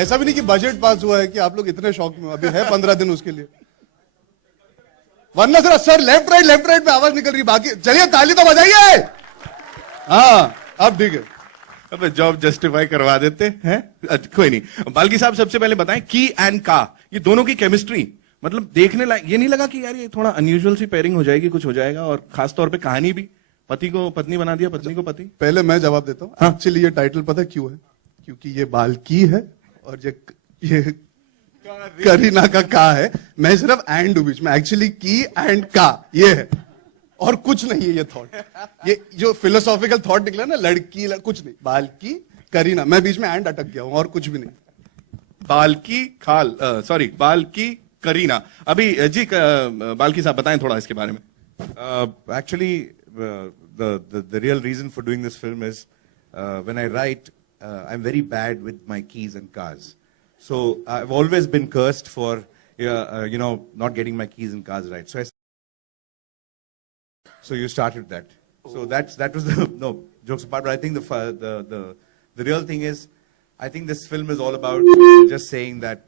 ऐसा भी नहीं कि बजट पास हुआ है कि आप लोग इतने शौक में हो। अभी है 15 दिन उसके लिए, वरना सर लेफ्ट राइट में आवाज निकल रही। बाकी चलिए ताली तो बजाइए। हाँ अब ठीक है। अब जॉब जस्टिफाई करवा देते हैं। कोई नहीं, बाल्की साहब सबसे पहले बताएं की एंड का, ये दोनों की केमिस्ट्री मतलब देखने लायक, ये नहीं लगा कि यार ये थोड़ा अनयूजुअल सी पेयरिंग हो जाएगी, कुछ हो जाएगा, और खास तौर पे कहानी भी, पति को पत्नी बना दिया, पत्नी को पति। पहले मैं जवाब देता हूँ। एक्चुअली ये टाइटल पता क्यों है? क्योंकि ये बाल्की है और ये करीना का है। मैं सिर्फ एंड हूं बीच में, एक्चुअली की एंड का ये है और कुछ नहीं है। ये थॉट, ये जो फिलोसॉफिकल थॉट निकला ना, लड़की कुछ नहीं, बाल्की करीना, मैं बीच में एंड अटक गया हूं और कुछ भी नहीं। बाल्की खाल, सॉरी बाल्की करीना। अभी जी बाल्की साहब बताएं थोड़ा इसके बारे में। Actually, the real reason for doing this film is when I write, I'm very bad with my keys and cars. So I've always been cursed for not getting my keys and cars right. So you started that. So that was the no jokes apart. But I think the real thing is, I think this film is all about just saying that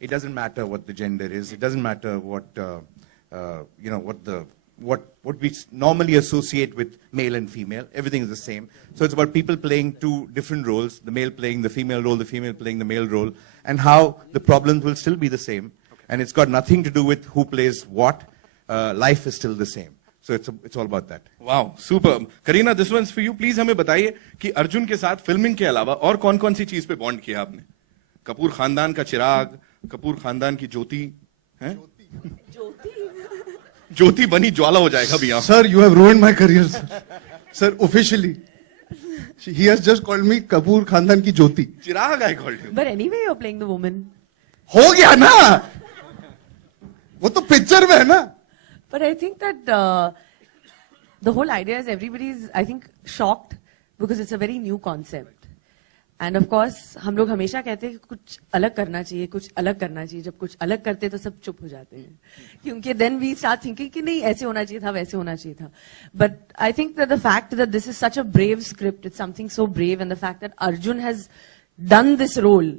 it doesn't matter what the gender is. It doesn't matter what what we normally associate with male and female. Everything is the same. So it's about people playing two different roles, the male playing the female role, the female playing the male role, and how the problems will still be the same. Okay. And it's got nothing to do with who plays what. Life is still the same. So it's all about that. Wow super. Kareena, this one's for you. Please हमें बताइए कि अर्जुन के साथ filming के अलावा और कौन कौन सी चीज पे बॉन्ड किया आपने? कपूर खानदान का चिराग, कपूर खानदान की ज्योति है? ज्योति बनी ज्वाला हो जाएगा भैया। Sir you have ruined my career sir officially. He has just called me Kapoor खानदान की ज्योति। चिराग I called you. But anyway, you're playing the woman. हो गया ना, वो तो पिक्चर में है ना। But I think that the whole idea is everybody is, I think, shocked because it's a very new concept. And of course, हम लोग हमेशा कहते हैं कि कुछ अलग करना चाहिए, कुछ अलग करना चाहिए। जब कुछ अलग करते हैं तो सब चुप हो जाते हैं, क्योंकि then we start thinking कि नहीं ऐसे होना चाहिए था, वैसे होना चाहिए था. But I think that the fact that this is such a brave script, it's something so brave, and the fact that Arjun has done this role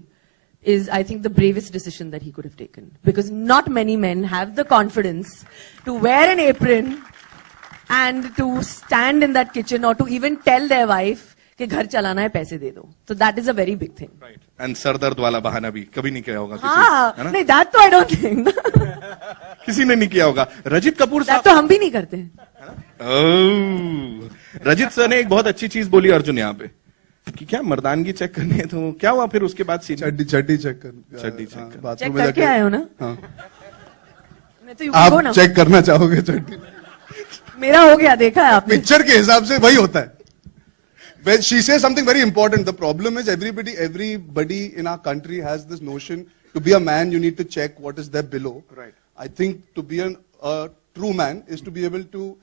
is, I think, the bravest decision that he could have taken. Because not many men have the confidence to wear an apron and to stand in that kitchen or to even tell their wife कि घर चलाना है, पैसे दे दो. So that is a very big thing. Right. And sir दर्द वाला बहाना भी कभी नहीं किया होगा किसी, हाँ, है ना? नहीं, that तो I don't think. किसी ने नहीं किया होगा। रजित कपूर that साहब तो हम भी नहीं करते हैं. रजित सर ने एक बहुत अच्छी चीज बोली अर्जुन यहाँ पे कि क्या मर्दानगी चेक करनी है, तो क्या हुआ फिर उसके बाद? चड्डी चेक कर, चड्डी चेक कर। बाथरूम चेक में करके जाके। आए हो ना? हाँ। मैं तो you go ना. आप चेक करना चाहोगे चड्डी? मेरा हो गया, देखा है आपने? पिक्चर के हिसाब से वही होता है। When she says something very important, the problem is everybody in our country has this notion, to be a man you need to check what is there below. Right. I think to be a true man is to be able to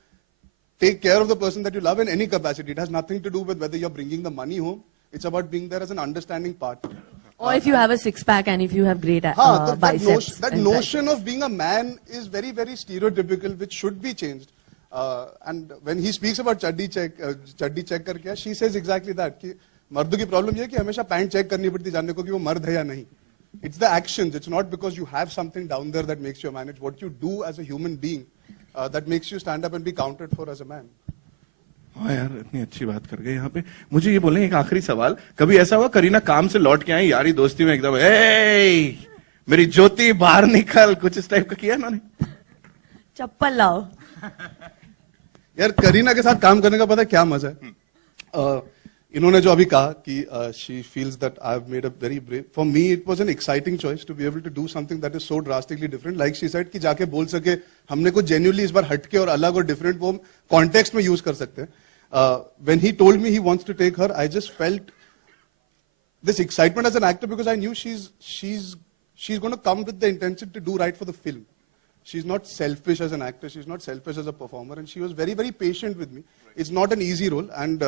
take care of the person that you love in any capacity. It has nothing to do with whether you're bringing the money home. It's about being there as an understanding partner. Or if you have a six-pack and if you have great biceps. That notion of being a man is very, very stereotypical, which should be changed. And when he speaks about चड्डी check करके, she says exactly that कि मर्दों की problem ये है कि हमेशा pant check करनी पड़ती है जानने को कि वो मर्द है या नहीं. It's the actions. It's not because you have something down there that makes you a man. It's what you do as a human being that makes you stand up and be counted for as a man. हाँ यार, इतनी अच्छी बात कर गए यहाँ पे। मुझे ये बोलें, एक आखिरी सवाल, कभी ऐसा हुआ करीना काम से लौट के आई, यारी दोस्ती में एकदम मेरी ज्योति बाहर निकल, कुछ इस टाइप का किया इन्होंने? चप्पल लाओ। यार करीना के साथ काम करने का पता क्या मजा है? इन्होंने जो अभी कहा कि she feels that I've made a very brave. For me, it was an exciting choice to be able to do something that is so drastically different. Like she said कि जाके बोल सके हमने कुछ genuinely इस बार हटके और अलग और different वो context में use कर सकते हैं. When he told me he wants to take her, I just felt this excitement as an actor because I knew she's going to come with the intention to do right for the film. She's not selfish as an actor. She's not selfish as a performer. And she was very, very patient with me. It's not an easy role. And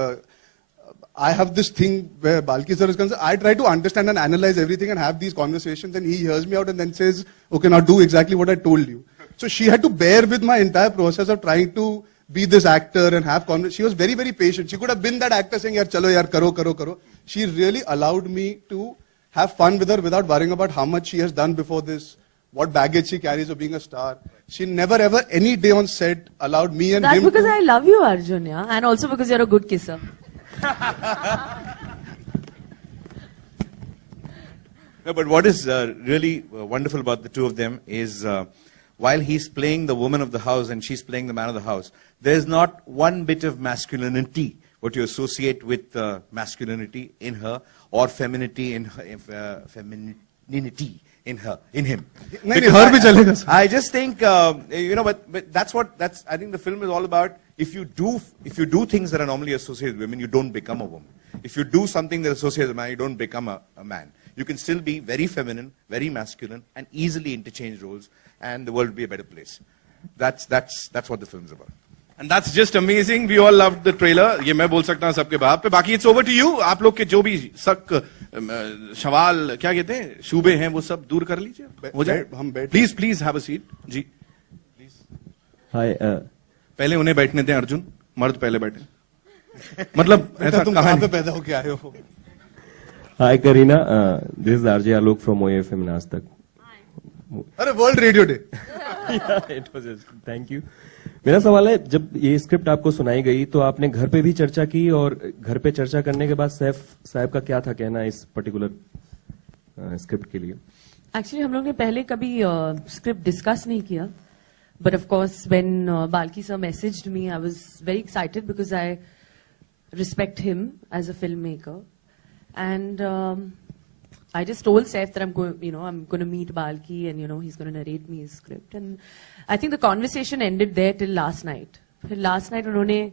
I have this thing where Balki sir is concerned. I try to understand and analyze everything and have these conversations. And he hears me out and then says, okay, now do exactly what I told you. So she had to bear with my entire process of trying to be this actor and have conversation. She was very, very patient. She could have been that actor saying, yaar, chalo yaar, karo. She really allowed me to have fun with her without worrying about how much she has done before this, what baggage she carries of being a star. She never ever any day on set allowed me and That's him because to... I love you, Arjun, yeah, and also because you're a good kisser. No, but what is really wonderful about the two of them is while he's playing the woman of the house and she's playing the man of the house, there's not one bit of masculinity, what you associate with masculinity in her or femininity in her, femininity in her, in him. नहीं, Because her भी चलेगा, sir. I just think, but that's I think the film is all about, if you do things that are normally associated with women, you don't become a woman. If you do something that is associated with a man, you don't become a man. You can still be very feminine, very masculine, and easily interchange roles, and the world will be a better place. That's what the film's about. And that's just amazing. We all loved the trailer. ये मैं बोल सकता हूँ सबके बाप पे. बाकी it's over to you. आप लोग के जो भी शक, सवाल, क्या कहते हैं, शुबे हैं, वो सब दूर कर लीजिए. हो जाए. हम बैठ- Please have a seat. Ji. Hi, पहले उन्हें बैठने दें अर्जुन. मर्द पहले बैठे. मतलब बेटा, ऐसा तुम कहा कहाँ पे नहीं. पैदा होके आए हो? hi Karina. This is RJ Alok from OAFM Nastak. अरे world radio day. It was just, thank you. मेरा सवाल है, जब ये स्क्रिप्ट आपको सुनाई गई तो आपने घर पे भी चर्चा की, और घर पे चर्चा करने के बाद सैफ साहब का क्या था कहना इस पर्टिकुलर स्क्रिप्ट के लिए? एक्चुअली हम लोग ने पहले कभी स्क्रिप्ट डिस्कस नहीं किया, but of course when Balki sir messaged me, I was very excited because I respect him as a film maker, and I just told Saif that I'm going to meet Balki, and he's going to narrate me his script. And I think the conversation ended there till last night. Till last night उन्होंने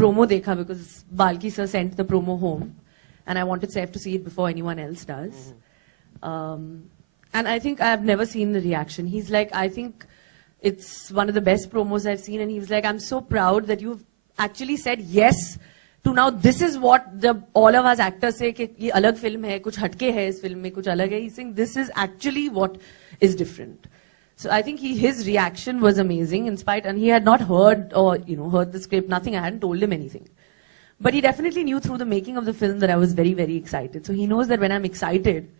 promo देखा because Balki sir sent the promo home, and I wanted Saif to see it before anyone else does. And I think I've never seen the reaction. He's like, I think it's one of the best promos I've seen, and he was like, I'm so proud that you've actually said yes to now this is what all of us actors say कि ये अलग film है, कुछ हटके है इस film में, कुछ अलग है. He's saying this is actually what is different. So I think his reaction was amazing in spite, and he had not heard or heard the script, nothing. I hadn't told him anything. But he definitely knew through the making of the film that I was very, very excited. So he knows that when I'm excited,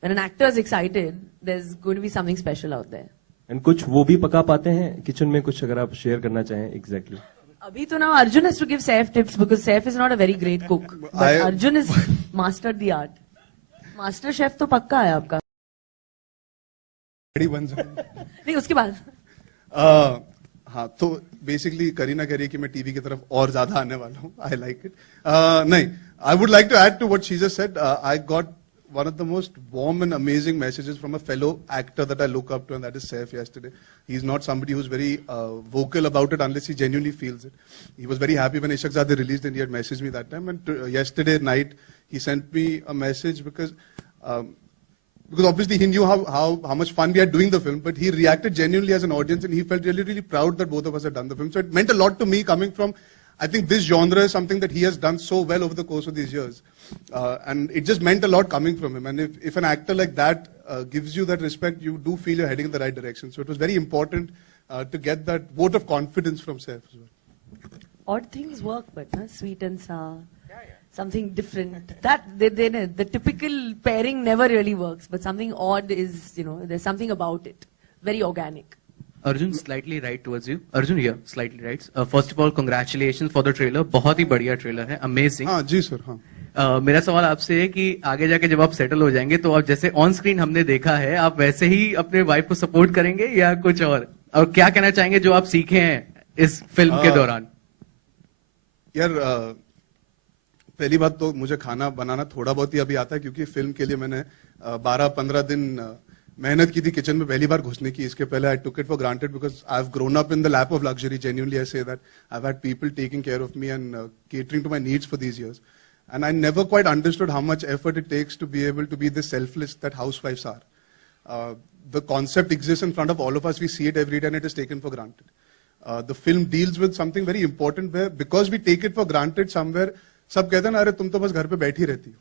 when an actor is excited, there's going to be something special out there. And कुछ वो भी पका पाते हैं kitchen में, कुछ अगर आप शेयर करना चाहें exactly? Abhi to now Arjun has to give Saif tips because Saif is not a very great cook. But Arjun has mastered the art. Master chef तो पक्का है आपका. बन जाए. नहीं, उसके बाद. हाँ, तो बेसिकली करीना कह रही है कि मैं टीवी की तरफ और ज्यादा आने वाला हूँ. I like it. नहीं, I would like to add to what she just said. I got one of the most warm and amazing messages from a fellow actor that I look up to, and that is Saif yesterday. He's not somebody who's very vocal about it unless he genuinely feels it. He was very happy when Ishaq Zadeh released, and he had messaged me that time. And yesterday night, he sent me a message because obviously he knew how much fun we had doing the film, but he reacted genuinely as an audience, and he felt really, really proud that both of us had done the film. So it meant a lot to me coming from, I think this genre is something that he has done so well over the course of these years. And it just meant a lot coming from him. And if an actor like that gives you that respect, you do feel you're heading in the right direction. So it was very important to get that vote of confidence from Saif as well. Odd things work, but sweet and sour. Something different. That the typical pairing never really works, but something odd is, there's something about it. Very organic. Arjun, slightly right towards you. Arjun here, slightly right. First of all, congratulations for the trailer. बहुत ही बढ़िया trailer है, amazing. हाँ जी sir, हाँ. मेरा सवाल आपसे है कि आगे जाके जब आप सेटल हो जाएंगे तो आप जैसे ऑन स्क्रीन हमने देखा है, आप वैसे ही अपने वाइफ को सपोर्ट करेंगे या कुछ और क्या कहना चाहेंगे जो आप सीखे हैं इस फिल्म के दौरान? यार, पहली बात तो मुझे खाना बनाना थोड़ा बहुत ही अभी आता है, क्योंकि फिल्म के लिए मैंने 12-15 दिन मेहनत की थी किचन में पहली बार घुसने की. इसके पहले I took it for granted because I have grown up in the lap of luxury. Genuinely I say that I have had people taking care of me and catering to my needs for these years. And I never quite understood how much effort it takes to be able to be this selfless that housewives are. The concept exists in front of all of us. We see it every day and it is taken for granted. The film deals with something very important where because we take it for granted somewhere, सब कहते हैं ना, अरे तुम तो बस घर पे बैठी रहती हो.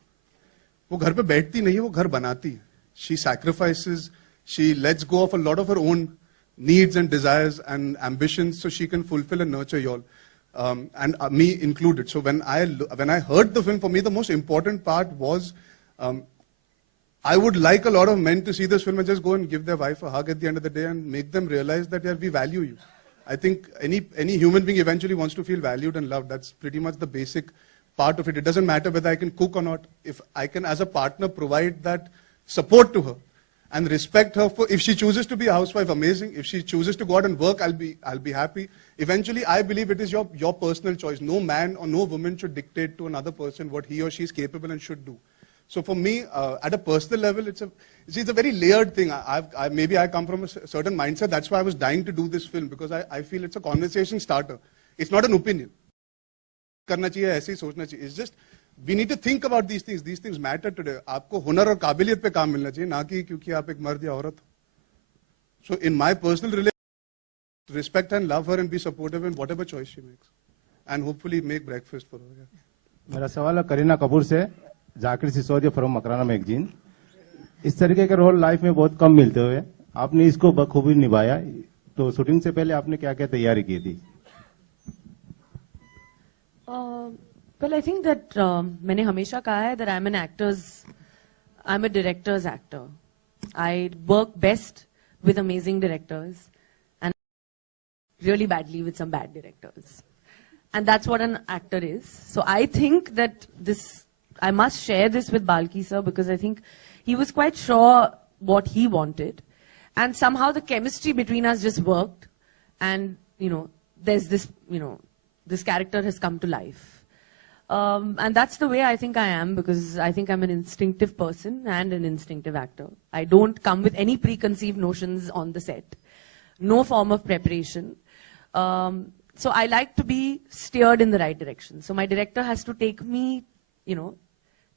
वो घर पे बैठती नहीं है, वो घर बनाती है. She sacrifices, she lets go of a lot of her own needs and desires and ambitions so she can fulfill and nurture y'all. And me included. So when I heard the film, for me the most important part was I would like a lot of men to see this film and just go and give their wife a hug at the end of the day and make them realize that, yeah, we value you. I think any human being eventually wants to feel valued and loved. That's pretty much the basic part of it. It doesn't matter whether I can cook or not. If I can, as a partner, provide that support to her and respect her for, if she chooses to be a housewife, amazing. If she chooses to go out and work, I'll be happy. Eventually, I believe it is your personal choice. No man or no woman should dictate to another person what he or she is capable and should do. So for me, at a personal level, it's a very layered thing. Maybe I come from a certain mindset. That's why I was dying to do this film, because I feel it's a conversation starter. It's not an opinion. करना चाहिए, ऐसे ही सोचना चाहिए. It's just we need to think about these things. These things matter today. आपको हुनर और काबिलियत पे काम मिलना चाहिए, ना कि क्योंकि आप एक मर्द या औरत हो. So in my personal relationship, respect and love her and be supportive in whatever choice she makes, and hopefully make breakfast for her. Yeah. मेरा सवाल है करीना कपूर से, जाकिर सिसोदिया फ्रॉम मकराना मैगजीन. इस तरीके के रोल लाइफ में बहुत कम मिलते हुए आपने इसको बखूबी निभाया, तो शूटिंग से पहले आपने क्या क्या तैयारी की थी? Well, I think that मैंने हमेशा कहा है that I'm a director's actor. I work best with amazing directors and really badly with some bad directors. And that's what an actor is. So I think that I must share this with Balki sir, because I think he was quite sure what he wanted. And somehow the chemistry between us just worked. And, there's this, this character has come to life. And that's the way I think I am, because I think I'm an instinctive person and an instinctive actor. I don't come with any preconceived notions on the set. No form of preparation. So I like to be steered in the right direction. So my director has to take me,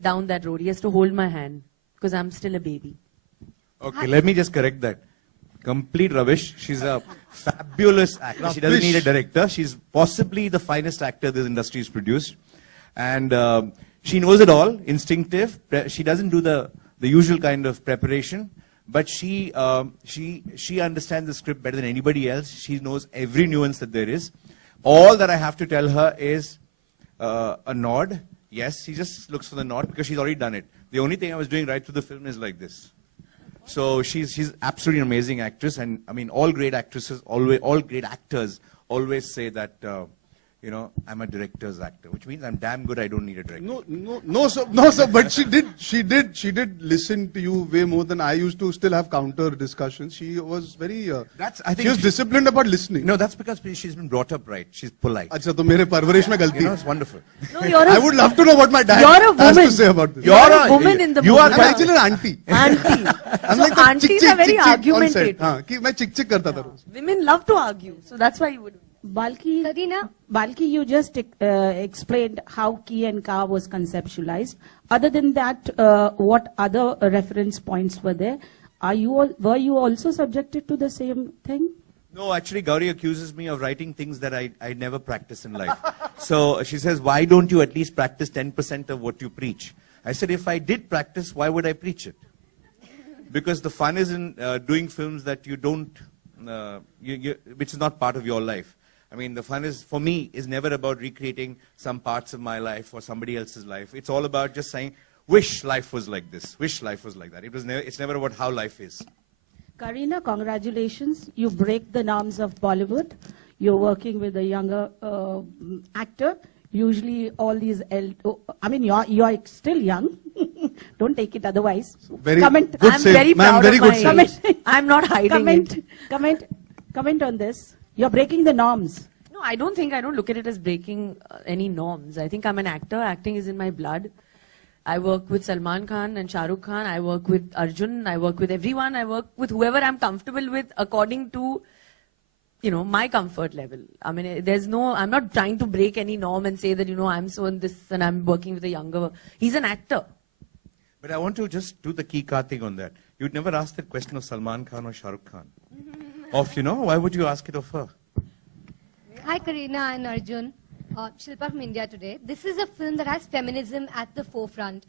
down that road. He has to hold my hand, because I'm still a baby. Okay, let me just correct that. Complete rubbish. She's a fabulous actor. She doesn't need a director. She's possibly the finest actor this industry has produced. And she knows it all, instinctive. She doesn't do the usual kind of preparation. But she understands the script better than anybody else. She knows every nuance that there is. All that I have to tell her is a nod. Yes, she just looks for the nod because she's already done it. The only thing I was doing right through the film is like this. So she's absolutely an amazing actress, and I mean, all great actors always say that, I'm a director's actor, which means I'm damn good. I don't need a director. No, sir. But she did listen to you way more than I used to. Still have counter discussions. She was very. She was disciplined about listening. No, that's because she's been brought up right. She's polite. अच्छा तो मेरे परवरिश में गलती है. It's wonderful. No, I would love to know what my dad You're a has woman. to say about this. You're a woman in the movie. I'm actually an auntie. Auntie. I'm So like the aunties are very chick on set. argumentative. हाँ, कि मैं चिक करता था रोज. Women love to argue. So that's why you would. Balki, you just explained how Ki and Ka was conceptualized. Other than that, what other reference points were there? Were you also subjected to the same thing? No, actually, Gauri accuses me of writing things that I never practice in life. So she says, why don't you at least practice 10% of what you preach? I said, if I did practice, why would I preach it? Because the fun is in doing films that you don't, which is not part of your life. I mean, the fun is, for me, is never about recreating some parts of my life or somebody else's life. It's all about just saying, wish life was like this, wish life was like that. It's never about how life is. Karina, congratulations. You break the norms of Bollywood. You're working with a younger actor. Usually all these, you are still young. Don't take it otherwise. Very Comment. good I'm save. very Ma'am, proud very of good my save. age. I'm not hiding it. Comment on this. You're breaking the norms. No, I don't look at it as breaking any norms. I think I'm an actor. Acting is in my blood. I work with Salman Khan and Shah Rukh Khan. I work with Arjun. I work with everyone. I work with whoever I'm comfortable with according to, my comfort level. I mean, I'm not trying to break any norm and say that, I'm so in this and I'm working with a younger. He's an actor. But I want to just do the key card thing on that. You'd never ask the question of Salman Khan or Shah Rukh Khan. Why would you ask it of her? Hi, Karina and Arjun. Shilpa from India Today. This is a film that has feminism at the forefront.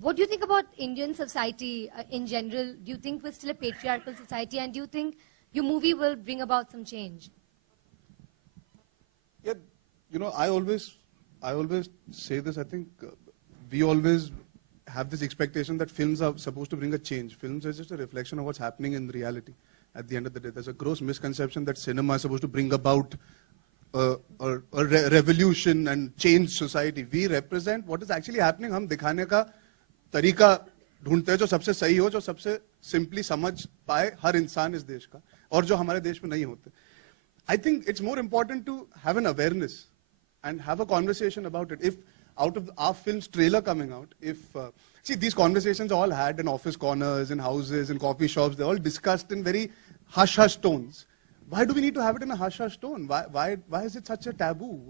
What do you think about Indian society in general? Do you think we're still a patriarchal society? And do you think your movie will bring about some change? Yeah, I always say this. I think we always have this expectation that films are supposed to bring a change. Films is just a reflection of what's happening in reality. At the end of the day, there's a gross misconception that cinema is supposed to bring about a revolution and change society. We represent what is actually happening. हम दिखाने का तरीका ढूंढते हैं जो सबसे सही हो, जो सबसे simply समझ पाए हर इंसान इस देश का, और जो हमारे देश में नहीं होते. I think it's more important to have an awareness and have a conversation about it. If out of our film's trailer coming out, see, these conversations are all had in office corners, in houses, in coffee shops, they're all discussed in very hush-hush tones. Why do we need to have it in a hush-hush tone? Why is it such a taboo?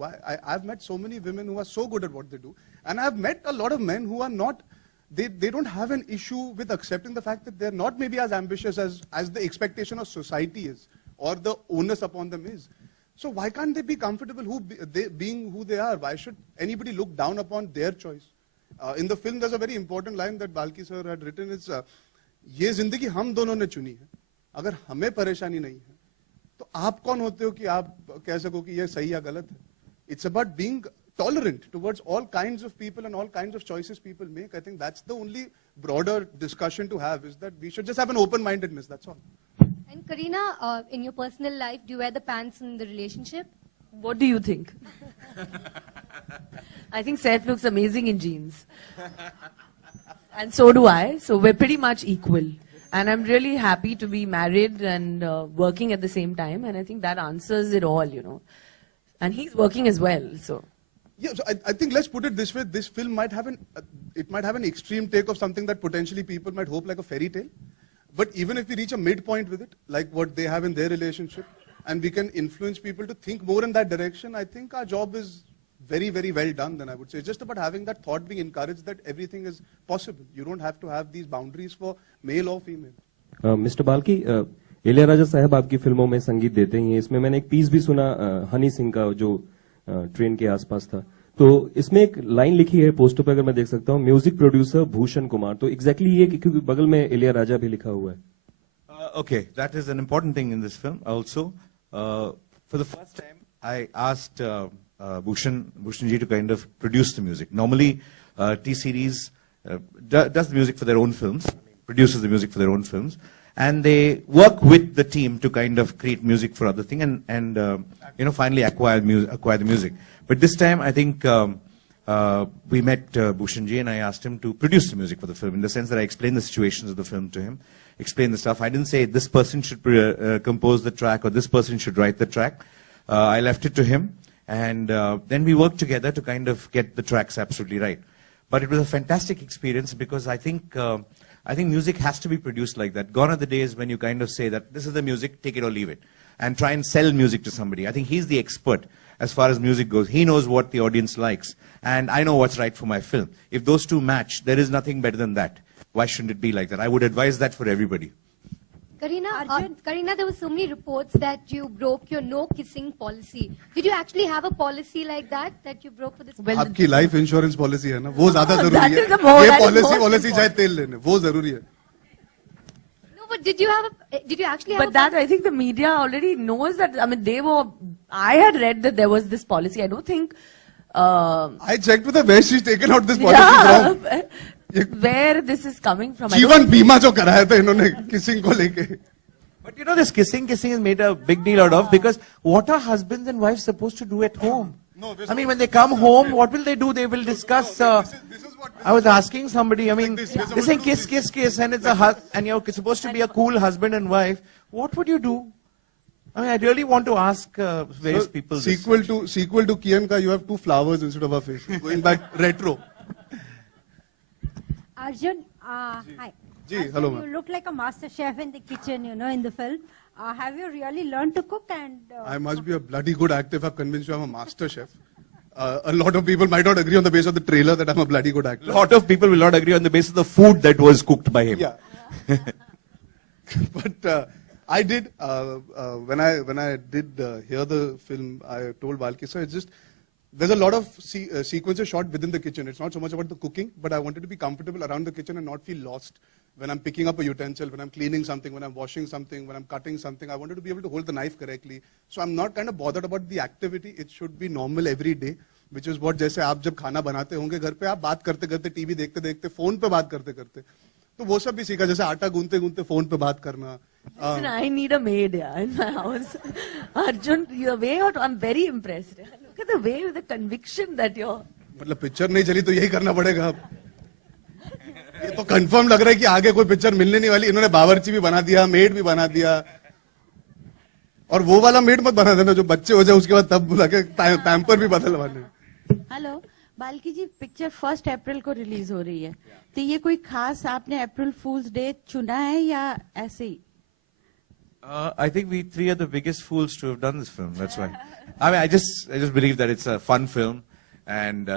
I've met so many women who are so good at what they do, and I've met a lot of men who are not, they don't have an issue with accepting the fact that they're not maybe as ambitious as the expectation of society is, or the onus upon them is. So why can't they be comfortable being who they are? Why should anybody look down upon their choice? In the film, there's a very important line that Balki sir had written. It's, ये जिंदगी हम दोनों ने चुनी है. अगर हमें परेशानी नहीं है, तो आप कौन होते हो कि आप कह सको कि ये सही या गलत है? It's about being tolerant towards all kinds of people and all kinds of choices people make. I think that's the only broader discussion to have, is that we should just have an open-mindedness, that's all. And Kareena, in your personal life, do you wear the pants in the relationship? What do you think? I think Saif looks amazing in jeans. And so do I. So we're pretty much equal. And I'm really happy to be married and working at the same time. And I think that answers it all, you know. And he's working as well, so. Yeah, so I think let's put it this way. This film might have it might have an extreme take of something that potentially people might hope like a fairy tale. But even if we reach a midpoint with it, like what they have in their relationship, and we can influence people to think more in that direction, I think our job is very, very well done, then I would say. It's just about having that thought being encouraged that everything is possible. You don't have to have these boundaries for male or female. Mister Balki, Ilaiyaraaja साहब आपकी फिल्मों में संगीत देते ही हैं. इसमें मैंने एक पीस भी सुना हनी सिंह का, जो ट्रेन के आसपास था. तो इसमें एक लाइन लिखी है पोस्टर पे, अगर मैं देख सकता हूँ, म्यूजिक प्रोड्यूसर भूषण कुमार. तो एग्जैक्टली ये, क्योंकि बगल में इलैयाराजा भी लिखा हुआ है. Okay, that is an important thing in this film also. For the first time, I asked Bhushan ji to kind of produce the music. Normally, T-Series does the music for their own films, produces the music for their own films, and they work with the team to kind of create music for other things and you know, finally acquire the music. But this time, I think we met Bhushan ji and I asked him to produce the music for the film, in the sense that I explained the situations of the film to him, explained the stuff. I didn't say this person should compose the track or this person should write the track. I left it to him, and then we worked together to kind of get the tracks absolutely right. But it was a fantastic experience, because I think music has to be produced like that. Gone are the days when you kind of say that this is the music, take it or leave it, and try and sell music to somebody. I think he's the expert as far as music goes. He knows what the audience likes, and I know what's right for my film. If those two match, there is nothing better than that. Why shouldn't it be like that? I would advise that for everybody. Kareena, there were so many reports that you broke your no kissing policy. Did you actually have a policy like that you broke for this? Well, आपकी life insurance policy है ना, वो ज़्यादा that ज़रूरी is the है. more- ये that is policy most policy चाहे तेल लेने, वो ज़रूरी है. No, but did you actually have But that, I think the media already knows that. I mean, I had read that there was this policy. I don't think. I checked with her where she's taken out this policy from. Where this is coming from. I जीवन don't think- बीमा जो कराया था इन्होंने kissing को लेके. But you know, this kissing is made a big deal out of, because what are husbands and wives supposed to do at home? I mean, when they come home, what will they do? They will discuss. I was asking somebody, I mean, they say kiss, kiss, kiss, and it's a hug, and you're supposed to be a cool husband and wife. What would you do? I mean, I really want to ask various people this. Sequel to Kian ka, you have two flowers instead of a face. Going back retro. Arjun, hi. Ji, Arjun, hello, ma'am. you look like a master chef in the kitchen, you know, in the film. Have you really learned to cook? And I must be a bloody good actor if I've convinced you I'm a master chef. A lot of people might not agree on the basis of the trailer that I'm a bloody good actor. A lot of people will not agree on the basis of the food that was cooked by him. Yeah. But I did, when I did hear the film, I told Balki, sir, it's just, there's a lot of sequences shot within the kitchen. It's not so much about the cooking, but I wanted to be comfortable around the kitchen and not feel lost when I'm picking up a utensil, when I'm cleaning something, when I'm washing something, when I'm cutting something. I wanted to be able to hold the knife correctly. So I'm not kind of bothered about the activity. It should be normal every day. which is what जैसे आप जब खाना बनाते होंगे घर पे, आप बात करते करते, टीवी देखते देखते, फोन पे बात करते करते, तो वो सब भी सीखा, जैसे आटा गूंथते गूंथते फोन पे बात करना. Listen, I need a maid, yeah, in my house. Arjun, the way out, I'm very impressed. Look at the way with the conviction that you're. मतलब पिक्चर नहीं चली तो यही करना पड़ेगा अब. ये तो कंफर्म लग रहा है कि आगे कोई पिक्चर मिलने नहीं वाली. इन्होंने बावर्ची भी बना दिया, मेड भी बना दिया. और वो वाला मेड मत बना देना जो बच्चे हो जाए उसके बाद तब बुला के पैम्पर भी बदलवाने. हेलो बाल्की जी, पिक्चर 1 अप्रैल को रिलीज हो रही है, तो ये कोई खास आपने अप्रैल फूल्स डे चुना है या ऐसे ही? I think we three are the biggest fools to have done this film. That's why. I mean, I just believe that it's a fun film, and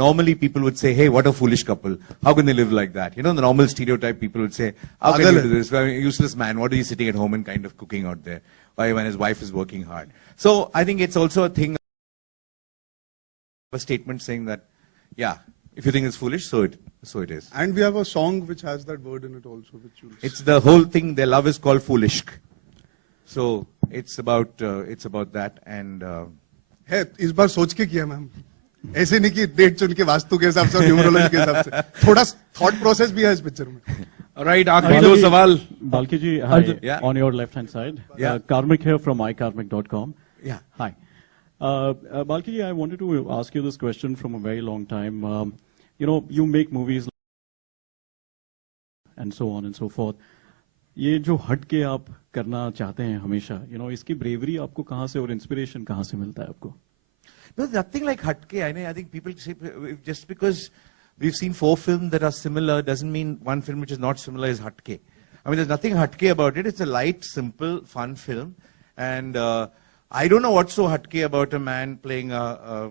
normally people would say, "Hey, what a foolish couple! How can they live like that?" You know, the normal stereotype people would say, "How can you do this? I mean, useless man. What are you sitting at home and kind of cooking out there? Why when his wife is working hard?" So I think it's also a thing, a statement saying that, yeah, if you think it's foolish, so it is. And we have a song which has that word in it also, which you'll It's the whole thing. Their love is called foolish. So it's about that, and है. इस बार सोच के किया ma'am, ऐसे नहीं कि date चुन के वास्तु के हिसाब से और न्यूमरोलॉजी के हिसाब से. थोड़ा थॉट प्रोसेस भी है इस पिक्चर में. राइट, आखिरी 2 सवाल. Balki ji, hi. Yeah. On your left hand side. Yeah. Karmik here from ikarmik.com. yeah. Hi. Balki ji, I wanted to ask you this question from a very long time. You make movies and so on and so forth. ये जो हट के आप करना चाहते हैं हमेशा, इसकी ब्रेवरी आपको कहाँ से और इंस्पिरेशन कहाँ से मिलता है आपको? No, nothing like hatke. I think people say just because we've seen 4 films that are similar doesn't mean one film which is not similar is hatke. I mean, there's nothing hatke about it. It's a light, simple, fun film, and I don't know what's so hatke about a man playing a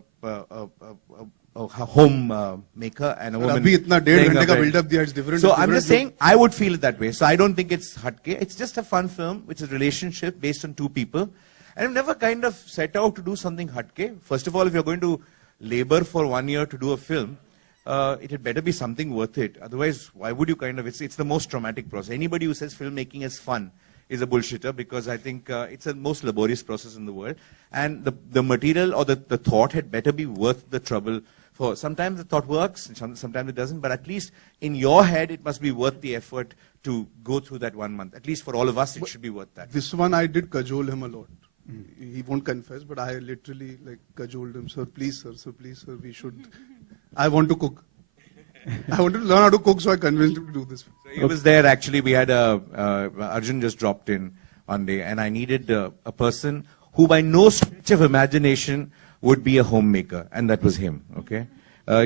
home maker and a woman. अभी इतना 1.5 playing a घंटे का bed. Buildup दिया. It's different. So it's I'm different just saying, I would feel it that way. So I don't think it's hatke. It's just a fun film, which is a relationship based on 2 people. And I've never kind of set out to do something hatke. First of all, if you're going to labor for 1 year to do a film, it had better be something worth it. Otherwise, why would you it's the most traumatic process. Anybody who says filmmaking is fun is a bullshitter, because I think it's the most laborious process in the world. And the material or the thought had better be worth the trouble. Sometimes the thought works, sometimes it doesn't, but at least in your head, it must be worth the effort to go through that 1 month. At least for all of us, it should be worth that. This one I did cajole him a lot. He won't confess, but I literally cajoled him. Sir, please, sir, we should. I want to cook. I wanted to learn how to cook, so I convinced him to do this. So he was there actually. We had Arjun just dropped in one day, and I needed a person who by no stretch of imagination would be a homemaker, and that was him. Okay,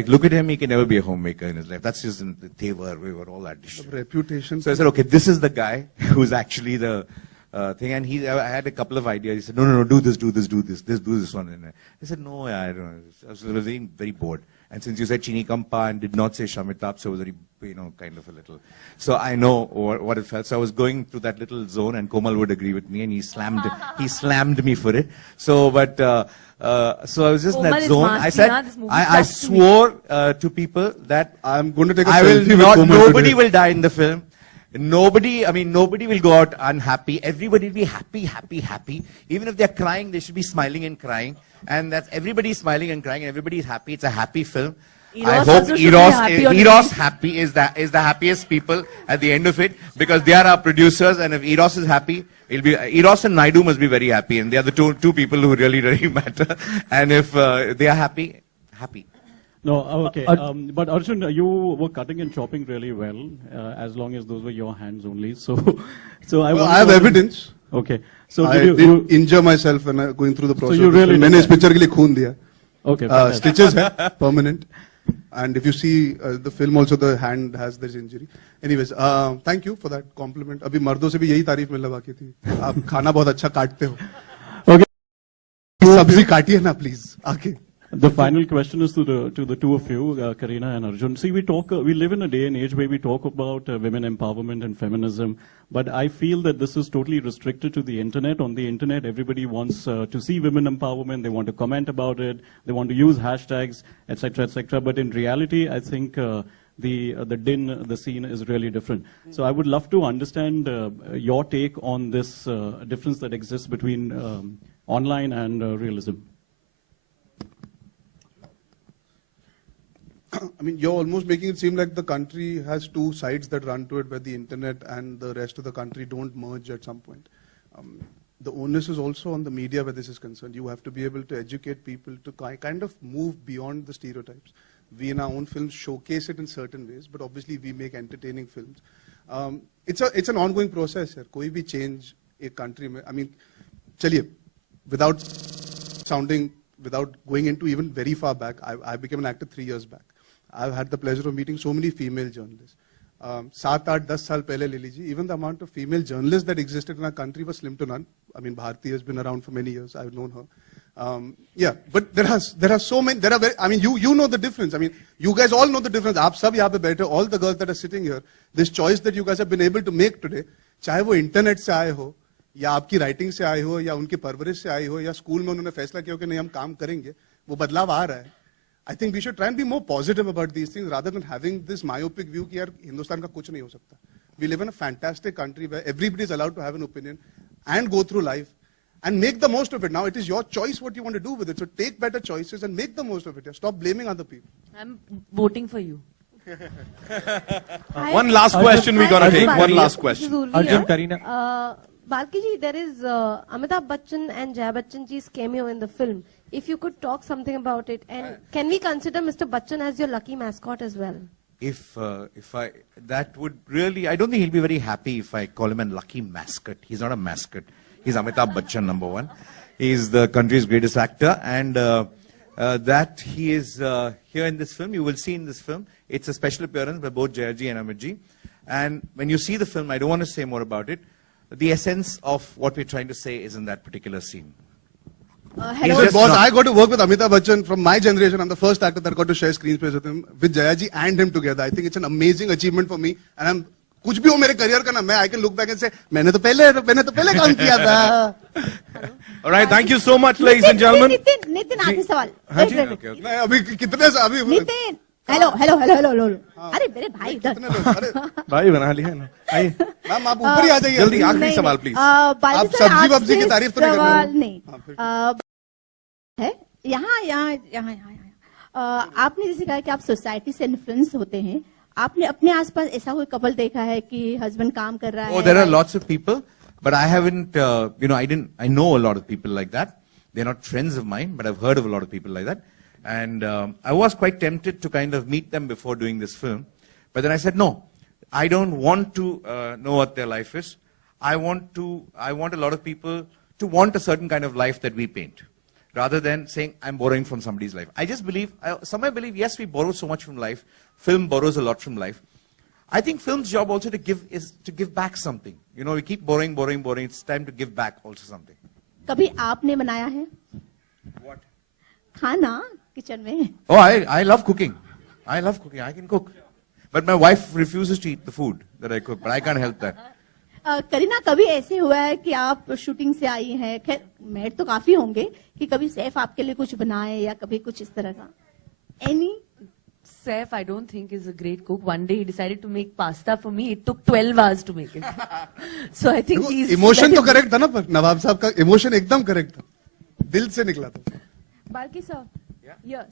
look at him; he can never be a homemaker in his life. That's just in the Tevar, we were all that. Reputation. So I said, okay, this is the guy who's actually the thing. And I had a couple of ideas. He said, no, do this one. And I said, no, I don't know. I was very bored. And since you said Chini Kampa and did not say Shamitab, so it was very, kind of a little. So I know what it felt. So I was going through that little zone, and Komal would agree with me, and he slammed me for it. So, but, so I was just in that zone. I said, I swore to people that I'm going to take a I will selfie with not, Komal nobody today. will die in the film. Nobody will go out unhappy. Everybody will be happy. Even if they're crying, they should be smiling and crying. And that's everybody is smiling and crying, and everybody is happy. It's a happy film. I hope also should be happy on Eros happy is the happiest people at the end of it, because they are our producers, and if Eros is happy, Eros and Naidu must be very happy, and they are the two people who really matter. And if they are happy. No, okay. But Arjun, you were cutting and chopping really well, as long as those were your hands only. So I have evidence. Okay. So I did injure myself when going through the process. you really did मैंने इस that? picture के लिए खून दिया. Okay. Stitches है, permanent. And if you see the film also, the hand has this injury. Anyways, thank you for that compliment. अभी मर्दों से भी यही तारीफ मिलना बाकी थी. आप खाना बहुत अच्छा काटते हो. Okay. सब्जी काटिए ना please. आके. The final question is to the two of you, Kareena and Arjun. See, we live in a day and age where we talk about women empowerment and feminism, but I feel that this is totally restricted to the internet. On the internet, everybody wants to see women empowerment. They want to comment about it. They want to use hashtags, etc., etc. But in reality, I think the scene is really different. So I would love to understand your take on this difference that exists between online and realism. I mean, you're almost making it seem like the country has two sides that run to it, where the internet and the rest of the country don't merge at some point. The onus is also on the media where this is concerned. You have to be able to educate people to kind of move beyond the stereotypes. We in our own films showcase it in certain ways, but obviously we make entertaining films. It's an ongoing process. Yaar. कोई भी change एक country में, I mean, चलिए, without going into even very far back, I became an actor 3 years back. I've had the pleasure of meeting so many female journalists. 7, 8, 10 साल पहले ले लीजिए, even the amount of female journalists that existed in our country was slim to none. I mean, Bharti has been around for many years. I've known her. Yeah, but there are so many. I mean, you know the difference. I mean, you guys all know the difference. आप सब यहाँ पे बैठे, all the girls that are sitting here, this choice that you guys have been able to make today, चाहे वो internet से आए हो, या आपकी राइटिंग से आए हो, या उनकी परवरिश से आए हो, या स्कूल में उन्होंने फैसला किया कि नहीं हम काम करेंगे, वो बदलाव आ रहा है. I think we should try and be more positive about these things rather than having this myopic view कि यार हिंदुस्तान का कुछ नहीं हो सकता. We live in a fantastic country where everybody is allowed to have an opinion and go through life and make the most of it. Now it is your choice what you want to do with it. So take better choices and make the most of it. Stop blaming other people. I'm voting for you. One last question we gonna take. One last question. Arjun, Kareena. Balki ji, there is Amitabh Bachchan and Jaya Bachchan ji's cameo in the film. If you could talk something about it, and can we consider Mr. Bachchan as your lucky mascot as well? If that would really, I don't think he'll be very happy if I call him a lucky mascot. He's not a mascot. He's Amitabh Bachchan, number one. He's the country's greatest actor, and that he is here in this film. You will see in this film. It's a special appearance by both Jayaji and Amitji. And when you see the film, I don't want to say more about it. The essence of what we're trying to say is in that particular scene. So, boss, I got to work with Amitabh Bachchan from my generation. I'm the first actor that got to share screen space with him, with Jayaji and him together. I think it's an amazing achievement for me. And कुछ भी हो मेरे career का ना, मैं I can look back and say, मैंने तो पहले काम किया था. All right, thank you so much, ladies and gentlemen. Nitin आखिरी सवाल. मैं अभी कितने अभी नितिन, हेलो. अरे मेरे भाई इधर. भाई बना लिया ना. आइए. मैम आप ऊपर ही आ जाइए. जल्दी आखिरी सवाल प्लीज. आप सब्जी वब्जी की तारीफ तो नहीं कर रहे हो? नहीं. है यहाँ आपने जैसे कहा कि आप सोसाइटी से इन्फ्लुएंस होते हैं, आपने अपने आसपास ऐसा कोई कपल देखा है कि हस्बैंड काम कर रहा है? Oh, there are lots of people, but I haven't, I know a lot of people like that. They're not friends of mine, but I've heard of a lot of people like that. And I was quite tempted to kind of meet them before doing this film. But then I said, no, I don't want to know what their life is. I want a lot of people to want a certain kind of life that we paint, rather than saying, I'm borrowing from somebody's life. I just believe, somewhere believe, yes, we borrow so much from life. Film borrows a lot from life. I think film's job also is to give back something. You know, we keep borrowing. It's time to give back also something. कभी आपने बनाया है? What? खाना kitchen में? Oh, I love cooking. I can cook. But my wife refuses to eat the food that I cook, but I can't help that. Kareena, कभी ऐसे हुआ है कि आप शूटिंग से आई हैं, खैर मेड तो काफी होंगे, कि कभी सैफ आपके लिए कुछ बनाए या कभी कुछ इस तरह का? Any? Saif, I don't think is a great cook. One day he decided to make pasta for me. It took 12 hours to make it. So I think he's... Emotion तो correct था ना, पर नवाब साहब का emotion एकदम correct था. दिल से निकला था. Balki sir. Yeah.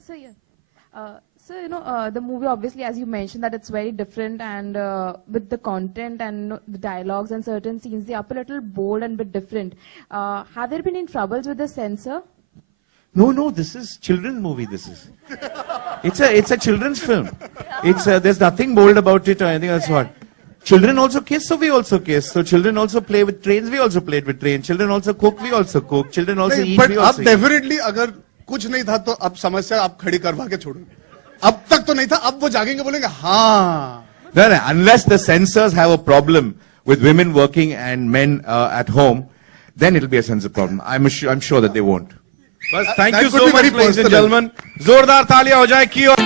So, the movie, obviously, as you mentioned, that it's very different, and with the content and the dialogues and certain scenes, they are a little bold and a bit different. Have there been any troubles with the censor? No, this is children's movie, this is. It's a children's film. There's nothing bold about it or anything else. What? Children also kiss, so we also kiss. So children also play with trains, we also played with trains. Children also cook, we also cook. Children also eat, we also eat. But definitely, अगर कुछ नहीं था तो अब समस्या आप खड़ी करवा के छोड़ो. अब तक तो नहीं था, अब वो जागेंगे बोलेंगे हाँ. No, unless the censors have a problem with women working and men at home, then it'll be a censor problem. I'm sure that they won't. बस thank you so much, ladies and gentlemen. जोरदार तालियां हो जाए की और